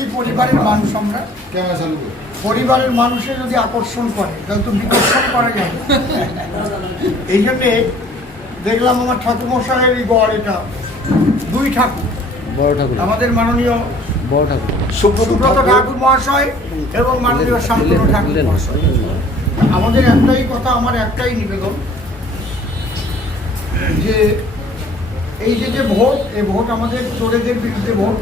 একই পরিবারের মানুষ আমরা। ক্যামেরা চালু করো। পরিবারের মানুষে যদি আকর্ষণ করে তাহলে তো বিকর্ষণ করা যায় এই জন্যে দেখলাম আমার ঠাকুরমশাইয়ের এই গড় এটা। দুই ঠাকুর। বড় ঠাকুর। আমাদের মাননীয় বড় ঠাকুর। সুব্রত ঠাকুর। মহাশয় এবং মাননীয় শান্তনু ঠাকুর মহাশয়। আমাদের একটাই কথা আমার একটাই নিবেদন। যে এই যে যে ভোট এই ভোট আমাদের চোরেদের বিরুদ্ধে ভোট।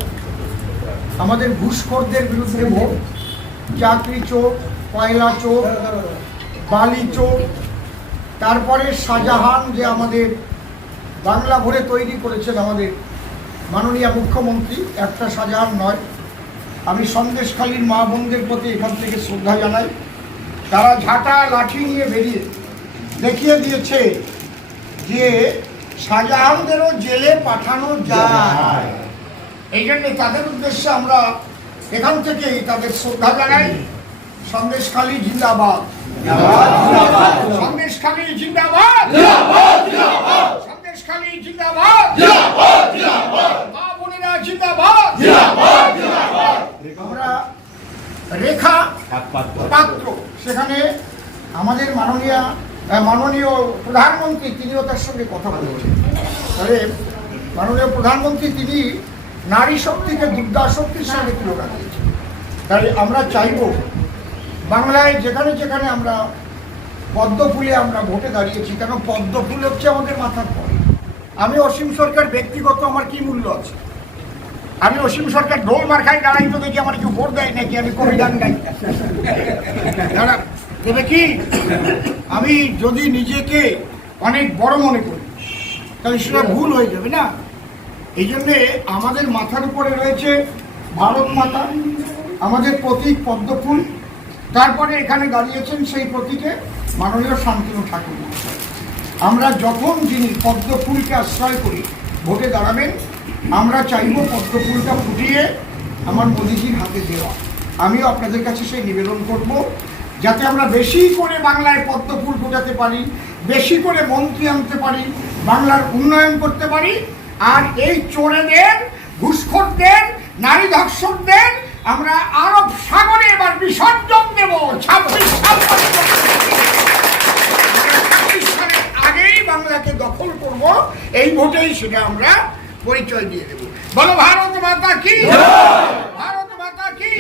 আমাদের ঘুষখোরদের বিরুদ্ধে ভোট। চাকরি চোর, কয়লা চোর, বালি চোর, তারপরে শাহজাহান যে আমাদের বাংলা ভরে তৈরি করেছেন আমাদের মাননীয় মুখ্যমন্ত্রী, একটা শাহজাহান নয়। আমি সন্দেশখালীর মা বোনদের প্রতি এখান থেকে শ্রদ্ধা জানাই। তারা ঝাঁটা লাঠি নিয়ে বেরিয়ে দেখিয়ে দিয়েছে যে শাহজাহানদেরও জেলে পাঠানো যায়। এই জন্যে তাদের উদ্দেশ্যে আমরা এখান থেকেই তাদের শ্রদ্ধা জানাই। সন্দেশখালী জিন্দাবাদ। সন্দেশখালী জিন্দাবাদ। সন্দেশখালী জিন্দাবাদ। মা বোনেরা জিন্দাবাদ। আমরা রেখা পাত্র। সেখানে আমাদের মাননীয় মাননীয় প্রধানমন্ত্রী তিনিও তার সঙ্গে কথা বলেছেন। তবে মাননীয় প্রধানমন্ত্রী তিনি নারী শক্তিকে দুর্গা শক্তির সঙ্গে তুলনা দিয়েছেন তাই আমরা চাইব বাংলায় যেখানে যেখানে আমরা পদ্ম ফুলে আমরা ভোটে দাঁড়িয়েছি কেন পদ্ম ফুল হচ্ছে আমাদের মাথার পরে আমি অসীম সরকার ব্যক্তিগত আমার কি মূল্য আছে? আমি অসীম সরকার ঢোল মার খাই দাঁড়াই তো দেখি আমার কেউ ভোট দেয় নাকি আমি কবি গান গাই তবে কি? আমি যদি নিজেকে অনেক বড় মনে করি তাহলে সেটা ভুল হয়ে যাবে না? এই জন্যে আমাদের মাথার উপরে রয়েছে ভারত মাতা, আমাদের প্রতীক পদ্মফুল। তারপরে এখানে দাঁড়িয়েছেন সেই প্রতীকে মাননীয় শান্তনু ঠাকুর আমরা যখন যিনি পদ্ম ফুলকে আশ্রয় করি, ভোটে দাঁড়াবেন, আমরা চাইব পদ্ম ফুলটা ফুটিয়ে আমার মোদিজির হাতে দেওয়া। আমিও আপনাদের কাছে সেই নিবেদন করব, যাতে আমরা বেশি করে বাংলায় পদ্ম ফুল ফোটাতে পারি, বেশি করে মন্ত্রী আনতে পারি, বাংলার উন্নয়ন করতে পারি আর এই চোরেদের ঘুষখোরদের নারী ধর্ষকদের আমরা আরব সাগরে এবার বিসর্জন দেব। ছাব্বিশ সাল পর্যন্ত। ছাব্বিশ সালের আগেই বাংলাকে দখল করব। এই ভোটেই সেটা আমরা পরিচয় দিয়ে দেব। বলো ভারত মাতা কি? ভারত মাতা কি?